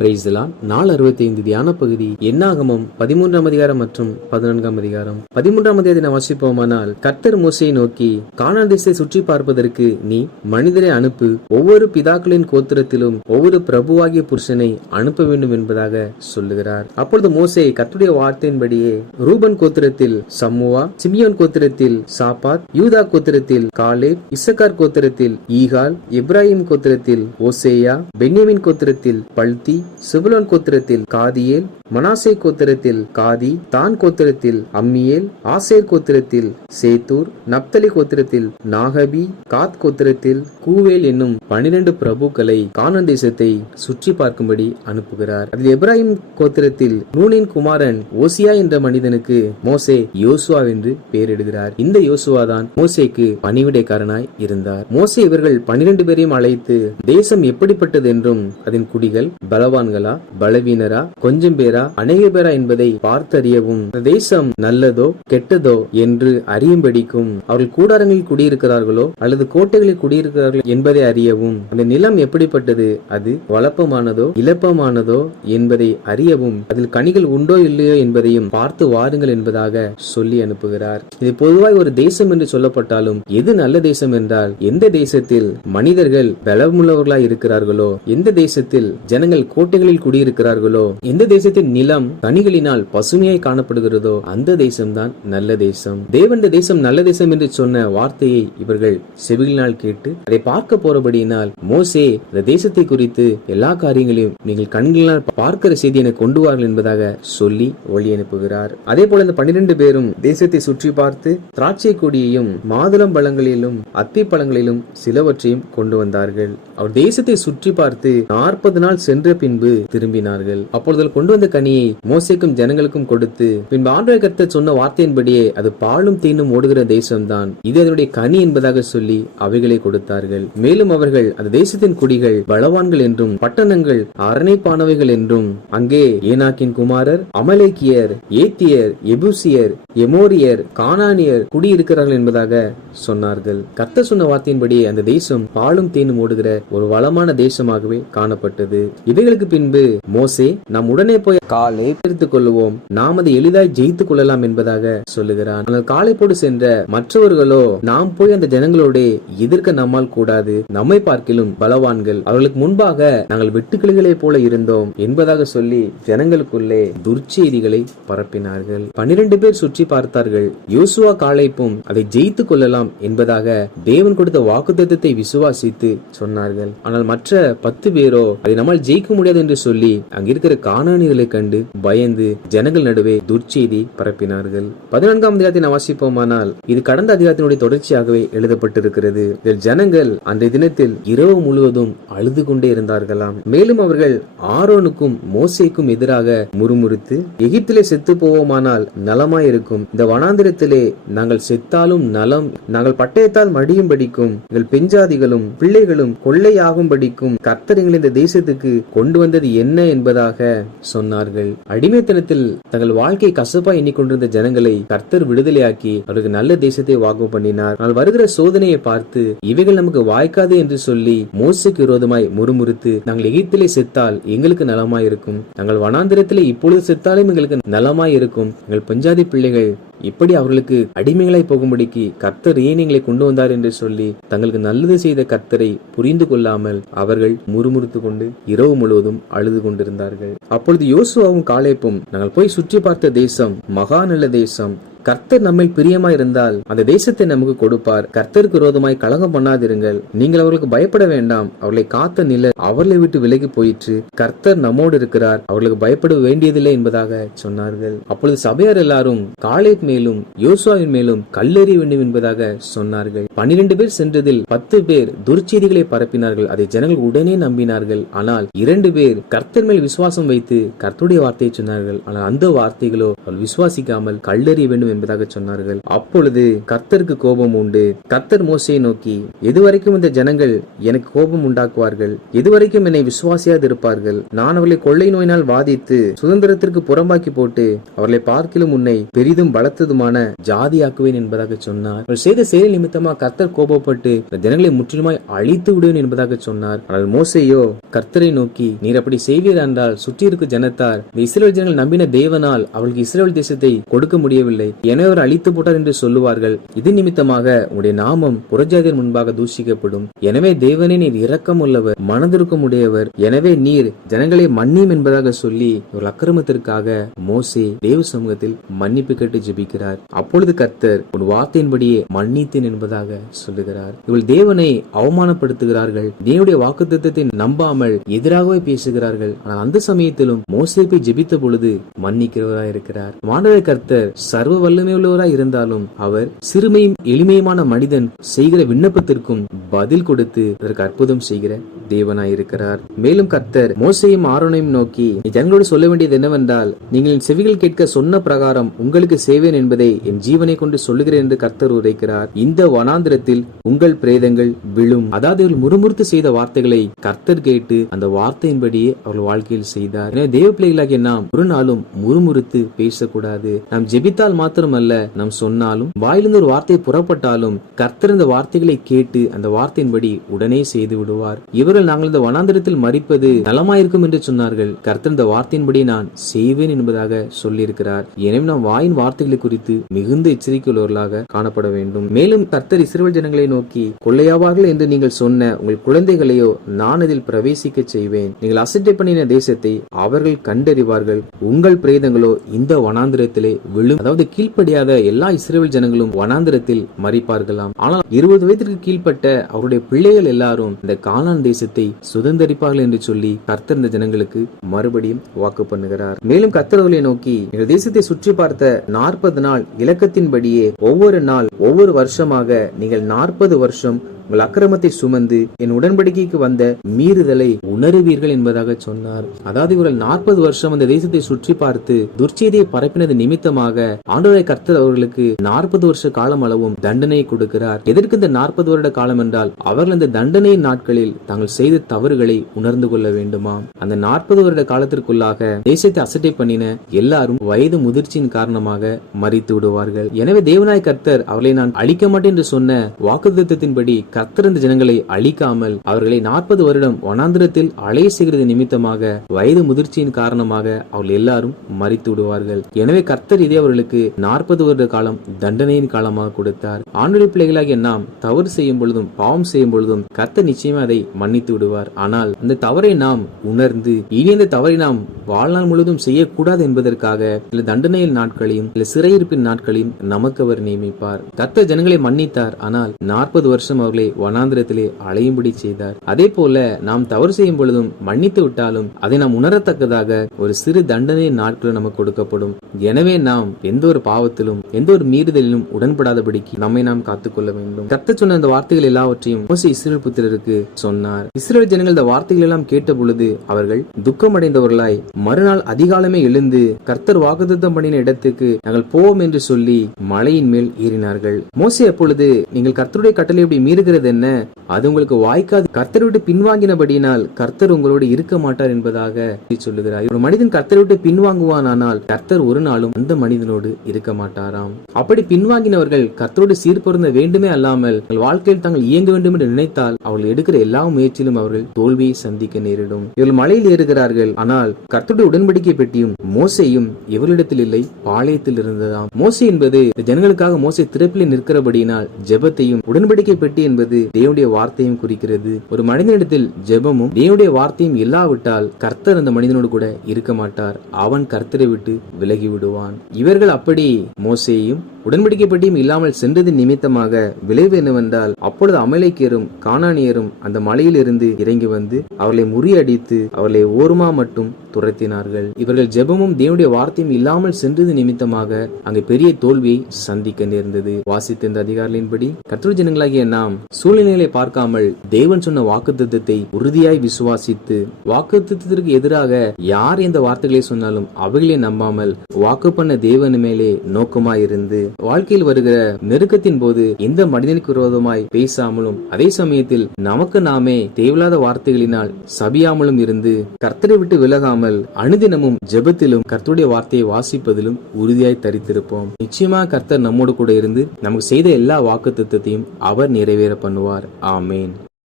Praise the Lord. நாள் 65 தியான பகுதி என்னாகமம் 13ஆம் அதிகாரம் மற்றும் 14ஆம் அதிகாரம். 13ஆம் அதிகாரத்தை வாசிப்போமானால், கர்த்தர் மோசேயை நோக்கி, கானான் தேசத்தை சுற்றி பார்ப்பதற்கு நீ மனிதரை அனுப்பு, ஒவ்வொரு பிதாக்களின் கோத்திரத்திலும் ஒவ்வொரு பிரபுவாகிய புருஷனை அனுப்ப வேண்டும் என்பதாக சொல்லுகிறார். அப்பொழுது மோசே கர்த்தருடைய வார்த்தையின்படியே ரூபன் கோத்திரத்தில் சம்முவா, சிமியோன் கோத்திரத்தில் சாபாத், யூதா கோத்திரத்தில் காலேப், இசக்கார் கோத்திரத்தில் ஈகால், எப்ராஹிம் கோத்திரத்தில் ஓசேயா, பென்யமின் கோத்திரத்தில் பல்தி, செபுலோன் கோத்திரத்தில் காதியேல், மனாசே கோத்திரத்தில் காதி, தான் கோத்திரத்தில் அம்மியேல், ஆசேர் கோத்திரத்தில் சேத்தூர், நப்தலி கோத்திரத்தில் நாகபி, காத் கோத்திரத்தில் கூவேல் என்னும் 12 பிரபுக்களை கானான் தேசத்தை சுற்றி பார்க்கும்படி அனுப்புகிறார். அதில் எப்ராஹிம் கோத்திரத்தில் நூனின் குமாரன் ஓசியா என்ற மனிதனுக்கு மோசே யோசுவா என்று பெயரிடுகிறார். இந்த யோசுவா தான் மோசேக்கு பணிவிடைக்காரனாய் இருந்தார். மோசே இவர்கள் 12 பேரையும் அழைத்து தேசம் எப்படிப்பட்டது என்றும் அதன் குடிகள் பலவான்களா பலவீனரா கொஞ்சம் பேரா அநேக பேரா என்பதை பார்த்தறியவும், தேசம் நல்லதோ கெட்டதோ என்று அறியும்படிக்கும், அவர்கள் கூடாரங்களில் குடியிருக்கிறார்களோ அல்லது கோட்டைகளில் குடியிருக்கிறார்கள் என்பதை அறியவும், அந்த நிலம் எப்படிப்பட்டது, அது வளப்பமானதோ இலப்பமானதோ என்பதை அறியவும், அதில் கனிகள் உண்டோ இல்லையோ என்பதையும் பார்த்து வாருங்கள் என்பதாக சொல்லி அனுப்புகிறார். இது பொதுவாய் ஒரு தேசம் என்று சொல்லப்பட்டாலும், எது நல்ல தேசம் என்றால் எந்த தேசத்தில் மனிதர்கள் பலமுள்ளவர்களாய் இருக்கிறார்களோ, எந்த தேசத்தில் ஜனங்கள் கோட்டைகளில் குடியிருக்கிறார்களோ, எந்த தேசத்தின் நிலம் கனிகளினால் பசுமையாய் காணப்படுகிறதோ அந்த தேசம்தான் நல்ல தேசம். தேவன் இந்த தேசம் நல்ல தேசம் என்று சொன்ன வார்த்தையை இவர்கள் செவிகளினால் கேட்டு அதை பார்க்க போறபடியினால், மோசே இந்த தேசத்தை குறித்து எல்லா காரியங்களையும் நீங்கள் கண்களினால் பார்க்கிற செய்தி என கொண்டு வார்கள் என்பதாக சொல்லி வழி அனுப்புகிறார். அதே போல இந்த 12 பேரும் தேசத்தை சுற்றி பார்த்து திராட்சை கொடியையும் மாதுளம் பழங்களிலும் அத்தி பழங்களிலும் சிலவற்றையும் கொண்டு வந்தார்கள். அவர் தேசத்தை சுற்றி பார்த்து 40 நாள் சென்ற பின்பு திரும்பினார்கள். அப்பொழுது கொண்டு வந்த கனியை மோசேக்கும் ஜனங்களுக்கும் கொடுத்து, பின்பு ஆண்டவர் கர்த்தர் சொன்ன வார்த்தையின்படியே அது பாலும் தேனும் ஓடுகிற தேசம்தான், இது அதனுடைய கனி என்பதாக சொல்லி அவைகளை கொடுத்தார்கள். மேலும் அவர்கள் அந்த தேசத்தின் குடிகள் பலவான்கள் என்றும் பட்டணங்கள் அரணைப்பானவைகள் என்றும், அங்கே ஏனாக்கின் குமாரர், அமலேக்கியர், ஏத்தியர், எபூசியர், எமோரியர், கானானியர் குடியிருக்கிறார்கள் என்பதாக சொன்னார்கள். கர்த்தர் சொன்ன வார்த்தையின்படியே அந்த தேசம் பாலும் தேனும் ஓடுகிற ஒரு வளமான தேசமாகவே காணப்பட்டது. இவைகளுக்கு பின்பு மோசே, நாம் உடனே போய் காலை எடுத்துக் கொள்வோம், நாம் அதை எளிதாய் ஜெயித்துக் கொள்ளலாம் என்பதாக சொல்லுகிறான். ஆனால் காலைப்போடு சென்ற மற்றவர்களோ, நாம் போய் அந்த ஜனங்களோட எதிர்க்க நம்மால் கூடாது, நம்மை பார்க்கிலும் பலவான்கள், அவர்களுக்கு முன்பாக நாங்கள் வெட்டுக்கிளிகளை போல இருந்தோம் என்பதாக சொல்லி ஜனங்களுக்குள்ளே துர்ச்செய்திகளை பரப்பினார்கள். 12 பேர் சுற்றி பார்த்தார்கள். யோசுவா காலைப்பும் அதை ஜெயித்துக் கொள்ளலாம் என்பதாக தேவன் கொடுத்த வாக்குத்தத்தத்தை விசுவாசித்து சொன்னார்கள். ஆனால் மற்ற 10 பேரோ அதை நம்மால் ஜெயிக்க முடியாது என்று சொல்லி அங்கிருக்கிற கானானியர்களை கண்டு பயந்து ஜனங்கள் நடுவே துர்ச்செய்தி பரப்பினார்கள். 14ஆம் அதிகாரத்தை வாசிப்போமானால், இது கடந்த அதிகாரத்தினுடைய தொடர்ச்சியாகவே எழுதப்பட்டிருக்கிறது. இதில் ஜனங்கள் அன்றைய தினத்தில் இரவு முழுவதும் அழுது கொண்டே இருந்தார்களாம். மேலும் அவர்கள் ஆரோனுக்கும் மோசேக்கும் எதிராக முறுமுறுத்து, எகிப்திலே செத்து போவோமானால் நலமாயிருக்கும், இந்த வனாந்திரத்திலே நாங்கள் செத்தாலும் நலம், நாங்கள் பட்டயத்தால் மடியும்படிக்கும் எங்கள் பெஞ்சாதிகளும் பிள்ளைகளும் கொள்ளையாகும்படிக்கும் கர்த்தர் எங்களை இந்த தேசத்துக்கு கொண்டு வந்தது என்ன என்பதாக சொன்னார்கள். அடிமைத்தனத்தில் தங்கள் வாழ்க்கை கசப்பா எண்ணிக்கொண்டிருந்த ஜனங்களை கர்த்தர் விடுதலையாக்கி அவருக்கு நல்ல தேசத்தை வாக்கு பண்ணினார். ஆனால் வருகிற சோதனையை பார்த்து, இவைகள் நமக்கு வாய்க்காது என்று சொல்லி மோசேக்கு விரோதமாய் முறுமுறுத்து, நாங்கள் எகிப்திலே செத்தால் எங்களுக்கு நலமாயிருக்கும், நாங்கள் வனாந்திரத்திலே இப்பொழுது செத்தாலும் எங்களுக்கு நலமாயிருக்கும், எங்கள் பஞ்சாதி பிள்ளைகள் இப்படி அவர்களுக்கு அடிமைகளாய் போகும்படிக்கு கர்த்தர் ஏன் எங்களை கொண்டு வந்தார் என்று சொல்லி தங்களுக்கு நல்லது செய்த கர்த்தரை புரிந்து கொள்ளாமல் அவர்கள் முறுமுறுத்து கொண்டு இரவு முழுவதும் அழுது கொண்டிருந்தார்கள். அப்பொழுது யோசுவாவும் காலேப்பும், நாங்கள் போய் சுற்றி பார்த்த தேசம் மகா நல்ல தேசம், கர்த்தர் நம்மை பிரியமாய் இருந்தால் அந்த தேசத்தை நமக்கு கொடுப்பார், கர்த்தருக்கு விரோதமாய் கலகம் பண்ணாதிருங்கள், நீங்கள் அவர்களுக்கு பயப்பட வேண்டாம், அவர்களை காத்த நிலை அவர்களை விட்டு விலகி போயிற்று, கர்த்தர் நம்மோடு இருக்கிறார், அவர்களுக்கு பயப்பட வேண்டியதில்லை என்பதாக சொன்னார்கள். அப்பொழுது சபையார் எல்லாரும் காலேப் மேலும் யோசுவாவின் மேலும் கல்லெறிய வேண்டும் என்பதாக சொன்னார்கள். 12 பேர் சென்றதில் 10 பேர் துர்ச்செய்திகளை பரப்பினார்கள். அதை ஜனங்கள் உடனே நம்பினார்கள். ஆனால் 2 பேர் கர்த்தர் மேல் விசுவாசம் வைத்து கர்த்தருடைய வார்த்தையை சொன்னார்கள். ஆனால் அந்த வார்த்தைகளோ அவர்கள் விசுவாசிக்காமல் கல்லெறிய வேண்டும் என்பதாக சொன்னார்கள். அப்பொழுது கர்த்தருக்கு கோபம் உண்டு. கர்த்தர் மோசேயை நோக்கி, எதுவரைக்கும் இந்த ஜனங்கள் எனக்கு கோபம் உண்டாக்குவார்கள்? எதுவரைக்கும் என்னை விசுவாசியாது இருப்பார்கள்? நான் அவர்களை கொள்ளை நோயினால் வாதித்து சுதந்திரத்திற்கு புறம்பாக்கி போட்டு அவர்களை பார்க்கிலும் உன்னை பெரிதும் பலத்ததுமான ஜாதியாக்குவேன் என்பதாக சொன்னார். அவர் செய்த செயல் நிமித்தமா கர்த்தர் கோபப்பட்டு ஜனங்களை முற்றிலுமாய் அழித்து விடுவேன் என்பதாக சொன்னார். ஆனால் மோசேயோ கர்த்தரை நோக்கி, நீர் அப்படி செய்வீர் என்றால் சுற்றி இருக்கும் ஜனத்தார் இந்த இஸ்ரவேல் ஜனங்கள் நம்பின தேவனால் அவர்களுக்கு இஸ்ரவேல் தேசத்தை கொடுக்க முடியவில்லை, எனவே அவர் அழித்து போட்டார் என்று சொல்லுவார்கள். இது நிமித்தமாக உடைய நாமம் புறஜாதியர் முன்பாக தூஷிக்கப்படும். எனவே தேவனே, நீர் இரக்கம் உள்ளவர், மனதிற்கும் உடையவர், எனவே நீர் ஜனங்களை மன்னியும் என்பதாக சொல்லி ஒரு அக்கிரமத்திற்காக மோசே தேவ சமூகத்தில் மன்னிப்பு கேட்டு ஜெபிக்கிறார். அப்பொழுது கர்த்தர் ஒரு வார்த்தையின்படியே மன்னித்தேன் என்பதாக சொல்லுகிறார். இவள் தேவனை அவமானப்படுத்துகிறார்கள். தேவனுடைய வாக்குத்தத்தத்தை நம்பாமல் எதிராகவே பேசுகிறார்கள். ஆனால் அந்த சமயத்திலும் மோசே போய் ஜெபித்த பொழுது மன்னிக்கிறவராய் இருக்கிறார். ஆண்டவராகிய கர்த்தர் சர்வ வல்லமை உள்ளவராய் இருந்தாலும் அவர் சிறுமையும் எளிமையுமான மனிதன் செய்கிற விண்ணப்பத்திற்கும் பதில் கொடுத்து அதற்கு அற்புதம் செய்கிற தேவனாய் இருக்கிறார். மேலும் கர்த்தர் மோசேயும் ஆரோனையும் நோக்கி, ஜனங்களோடு சொல்ல வேண்டியது என்னவென்றால், நீங்கள் என் செவிகள் கேட்க சொன்ன பிரகாரம் உங்களுக்கு செய்வேன் என்பதை என் ஜீவனை கொண்டு சொல்லுகிறேன் என்று கர்த்தர் உரைக்கிறார். இந்த வனாந்திரத்தில் உங்கள் பிரேதங்கள் விழும். அதாவது இவர்கள் முறுமுறுத்து செய்த வார்த்தைகளை கர்த்தர் கேட்டு அந்த வார்த்தையின்படியே அவர்கள் வாழ்க்கையில் செய்தார். எனவே தேவ பிள்ளைகளாகிய நாம் ஒரு நாளும் முறுமுறுத்து பேசக்கூடாது. நாம் ஜெபித்தால் மாத்திரமல்ல, நாம் சொன்னாலும் வாயிலிருந்து ஒரு வார்த்தை புறப்பட்டாலும் கர்த்தர் இந்த வார்த்தைகளை கேட்டு அந்த வார்த்தையின்படி உடனே செய்து விடுவார். இவர்கள் நாங்கள் இந்த வனாந்திரத்தில் மரிப்பது நலமாயிருக்கும் என்று சொன்னார்கள். கர்த்தர் இந்த வார்த்தையின்படி நான் செய்வேன் என்பதாக சொல்லியிருக்கிறார். எனவே நாம் வாயின் வார்த்தைகளை குறித்து மிகுந்த எச்சரிக்கை உள்ளவர்களாக காணப்பட வேண்டும். மேலும் கர்த்தர் இஸ்ரவேல் ஜனங்களை நோக்கி, கொள்ளையாவார்கள் என்று நீங்கள் சொன்ன உங்கள் குழந்தைகளையோ நான் அதில் பிரவேசிக்க செய்வேன். நீங்கள் அசட்டை பண்ணின தேசத்தை அவர்கள் கண்டறிவார்கள். உங்கள் பிரேதங்களோ இந்த வனாந்திரத்திலே விழும். அதாவது கீழ்ப்படியாத எல்லா இஸ்ரவேல் ஜனங்களும் வனாந்திரத்தில் மரிப்பார்களாம். ஆனால் 20 வயதிற்கு கீழ்ப்பட்ட அவருடைய பிள்ளைகள் எல்லாரும் இந்த கானான் தேசத்தை சுதந்தரிப்பார்கள் என்று சொல்லி கர்த்தர் இந்த ஜனங்களுக்கு மறுபடியும் வாக்கு பண்ணுகிறார். மேலும் கர்த்தர் அவர்களை நோக்கி, எங்கள் தேசத்தை சுற்றி பார்த்த 40 நாள் இலக்கத்தின்படியே ஒவ்வொரு நாள் ஒவ்வொரு வருஷமாக நீங்கள் 40 வருஷம் உங்கள் அக்கிரமத்தை சுமந்து என் உடன்படிக்கைக்கு வந்த மீறுதலை உணருவீர்கள் என்பதாக சொன்னார். அதாவது இவர்கள் 40 வருஷம் அந்த தேசத்தை சுற்றி பார்த்து துர்ச்செய்தியை பரப்பினது நிமித்தமாக ஆண்டவராகிய கர்த்தர் அவர்களுக்கு 40 வருஷ காலம் அளவும் தண்டனை கொடுக்கிறார். எதற்கு இந்த 40 வருட காலம் என்றால், அவர்கள் அந்த தண்டனையின் நாட்களில் தாங்கள் செய்த தவறுகளை உணர்ந்து கொள்ள வேண்டுமா. அந்த 40 வருட காலத்திற்குள்ளாக தேசத்தை அசட்டை பண்ணின எல்லாரும் வயது முதிர்ச்சியின் காரணமாக மரித்து விடுவார்கள். எனவே தேவனாய் கர்த்தர் அவர்களை நான் அழிக்க மாட்டேன் என்று சொன்ன வாக்குத்தத்தத்தின்படி கர்த்தர் இந்த ஜனங்களை அழிக்காமல் அவர்களை 40 வருடம் வனாந்திரத்தில் அலைய செய்கிறது நிமித்தமாக வயது முதிர்ச்சியின் காரணமாக அவர்கள் எல்லாரும் மரித்து விடுவார்கள். எனவே கர்த்தர் இதே அவர்களுக்கு 40 வருட காலம் தண்டனையின் காலமாக கொடுத்தார். ஆண்டுடைய பிள்ளைகளாகிய நாம் தவறு செய்யும் பொழுதும் பாவம் செய்யும் பொழுதும் கர்த்தர் நிச்சயமா அதை மன்னித்து விடுவார். ஆனால் அந்த தவறை நாம் உணர்ந்து இனி அந்த தவறை நாம் வாழ்நாள் முழுவதும் செய்யக்கூடாது என்பதற்காக சில தண்டனையின் நாட்களையும் சில சிறையிருப்பின் நாட்களையும் நமக்கு அவர் நியமிப்பார். கர்த்தர் ஜனங்களை மன்னித்தார், ஆனால் 40 வருஷம் அவர்களை வனாந்திரத்திலே அலையும்படி செய்தார். அதே போல நாம் தவறு செய்யும் பொழுதும் மன்னித்து விட்டாலும் அதை நாம் உணரத்தக்கதாக ஒரு சிறு தண்டனை நாட்கள் நமக்கு கொடுக்கப்படும். எனவே நாம் எந்த ஒரு பாவத்திலும் எந்த ஒரு மீறுதலிலும் உடன்படாதபடிக்கு நம்மை நாம் காத்துக்கொள்ள வேண்டும். கர்த்தர் சொன்ன அந்த வார்த்தைகள் எல்லாவற்றையும் மோசே இஸ்ரவேல் புத்திரருக்கு சொன்னார். இஸ்ரவேல் ஜனங்கள் இந்த வார்த்தைகள் எல்லாம் கேட்ட பொழுது அவர்கள் துக்கமடைந்தவர்களாய் மறுநாள் அதிகாலமே எழுந்து கர்த்தர் வாக்குத்தத்தம் பண்ணின இடத்துக்கு நாங்கள் போவோம் என்று சொல்லி மலையின் மேல் ஏறினார்கள். மோசே அப்பொழுது, நீங்கள் கர்த்தருடைய கட்டளை எப்படி மீறுகிறது என்ன? அது உங்களுக்கு வாய்க்காது. கர்த்தரை விட்டு பின்வாங்கினபடியினால் கர்த்தர் உங்களோடு இருக்க மாட்டார் என்பதாக சொல்லுகிறார். ஒரு மனிதன் கர்த்தரை விட்டு பின்வாங்குவானால் கர்த்தர் ஒரு நாளும் அந்த மனிதனோடு இருக்க மாட்டாராம். அப்படி பின்வாங்கினவர்கள் கர்த்தரோடு சீர்பொருந்த வேண்டுமே அல்லாமல் வாழ்க்கையில் தாங்கள் இயங்க வேண்டும் என்று நினைத்தால் அவர்கள் எடுக்கிற எல்லா முயற்சியிலும் அவர்கள் தோல்வியை சந்திக்க நேரிடும். இவர்கள் மலையில் ஏறுகிறார்கள், ஆனால் கர்த்தருடைய உடன்படிக்கை பெட்டியும் மோசேயும் இவர்களிடத்தில் இல்லை, பாளையத்தில் இருந்ததாம். மோசே என்பது ஜனங்களுக்காக மோசே திறப்பில் நிற்கிறபடியினால் ஜெபத்தையும் உடன்படிக்கை பெட்டி என்பது தேவனுடைய வார்த்தையும் குறிக்கிறது. ஒரு மனிதனிடத்தில் ஜெபமும் தேவனுடைய வார்த்தையும் இல்லாவிட்டால் கர்த்தர் அந்த மனிதனோடு கூட இருக்க மாட்டார். அவன் கர்த்தரை விட்டு விலகி விடுவான். இவர்கள் அப்படி மோசேயும் உடன்படிக்கை பெட்டியும் இல்லாமல் சென்றதின் நிமித்தமாக விளைவு என்னவென்றால், அப்பொழுது அமலேக்கியரும் கானானியரும் அந்த மலையில் இருந்து இறங்கி வந்து அவர்களை முறியடித்து அவர்களை ஓர்மா மட்டும் துரத்தினார்கள். இவர்கள் ஜெபமும் தேவனுடைய வார்த்தையும் இல்லாமல் சென்றது நிமித்தமாக அங்கு பெரிய தோல்வியை சந்திக்க நேர்ந்தது. வாசித்த இந்த அதிகாரிகளின்படி கர்த்தருடைய ஜனங்களாகிய நாம் சூழ்நிலைகளை பார்க்காமல் தேவன் சொன்ன வாக்குத்தத்தத்தை உறுதியாய் விசுவாசித்து, வாக்குத்தத்தத்திற்கு எதிராக யார் இந்த வார்த்தைகளை சொன்னாலும் அவைகளை நம்பாமல் வாக்கு பண்ண தேவன் மேலே நோக்கமாயிருந்து வாழ்க்கையில் வருகிற நெருக்கத்தின் போது எந்த மனிதனுக்கு விரோதமாய் பேசாமலும் அதே சமயத்தில் நமக்கு நாமே தேவையில்லாத வார்த்தைகளினால் சபியாமலும் இருந்து கர்த்தரை விட்டு விலகாமல் அனுதினமும் ஜெபத்திலும் கர்த்தருடைய வார்த்தையை வாசிப்பதிலும் உறுதியாய் தரித்திருப்போம். நிச்சயமா கர்த்தர் நம்மோடு கூட இருந்து நமக்கு செய்த எல்லா வாக்குத்தத்தத்தையும் அவர் நிறைவேற பண்ணுவார். ஆமேன்.